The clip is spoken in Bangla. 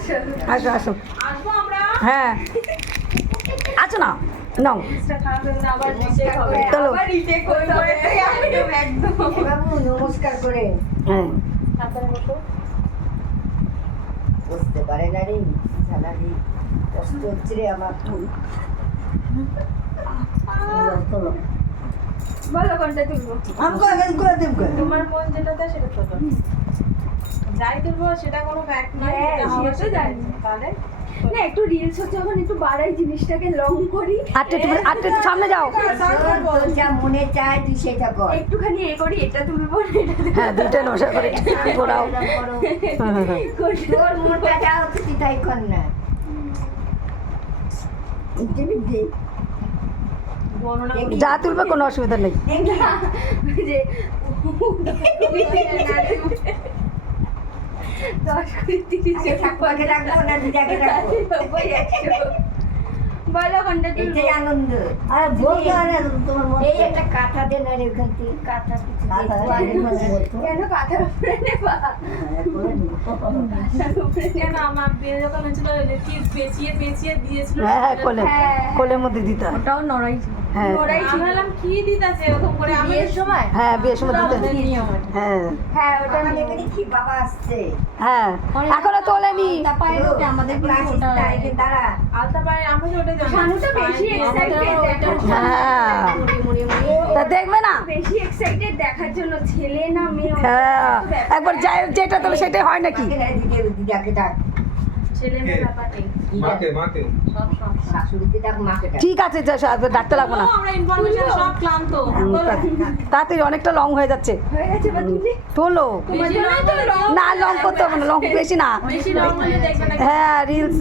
আসো আসো হ্যাঁ আছো না নাও চলো বাবু নমস্কার করে হ্যাঁ বুঝতে পারে না রে সালারি কষ্ট হচ্ছে রে আমার চলো বলো কোনটা তুলবো আমাকে আগে করে দেব তোমার মন যেটা চায় সেটা করো। যাই তুলবো সেটা কোনো ফ্যাক্ট নয়, হ্যাঁ, এটা হবে সেটা জানি। তাহলে না একটু রিলস হচ্ছে যখন একটু বাড়াই জিনিসটাকে লং করি আটটা একটু সামনে যাও তোর যা মনে চায় তুই সেটা কর একটুখানি এ করি এটা তুলবো না এটা তুলবো। হ্যাঁ দুইটা নশা করে ঘোরাও তোর মনটা যা হচ্ছে তুই তাই কর না বর্ণনা দেখি। যা তুলবে কোনো অসুবিধা নেই দেখি যে 10 20 আগে ঠাকুমাকে রাখবো না দিদাকে রাখবো বলো কোনটা তুলবো এটাই আনন্দ আর বলতে হয় না তোমার মন এই একটা কাঁথা দেন আর ওখান থেকে কাঁথা কিছু দেখবো আর কেন কাঁথার উপরে নেবা কাঁথার উপরে কেন আমার বিয়ে যখন হয়েছিল কি পেঁচিয়ে পেঁচিয়ে দিয়েছিল হ্যাঁ কোলে হ্যাঁ। কোলের মধ্যে দিতে হয়। ওটাও নড়াই ছিল। হ্যাঁ ওরাই আমি ভাবলাম কি দিতেছে ওরকম করে আমি বিয়ের সময় হ্যাঁ বিয়ের সময় দিতে হয়। হ্যাঁ হ্যাঁ ওটা ওটা নিয়ে দেখি বাবা আসছে হ্যাঁ এখনো তোলেনি আমাদের দাঁড়া আলতা পায়ে আমরা যে ওটা জানি শানু তো বেশি এক্সাইটেড দেখার হ্যাঁ তা দেখবে না বেশি এক্সাইটেড দেখার জন্য ছেলে না মেয়ে হ্যাঁ একবার যাই যেটা তোলে সেটাই হয় নাকি দিদাকে ডাক ছেলে মেয়ে ব্যাপারটাই মাকে সব সব শাশুড়িকে ডাক মাকে ডাক ঠিক আছে ডাকতে লাগবো না আমরা ইনফরমেশন সব ক্লান্ত তাড়াতাড়ি অনেকটা লং হয়ে যাচ্ছে হয়ে গেছে বা তুমি তোলো তোমার জন্যই তো লং না লং করতে হবে না লং বেশি না বেশি রং হলে দেখবে না হ্যাঁ রিলস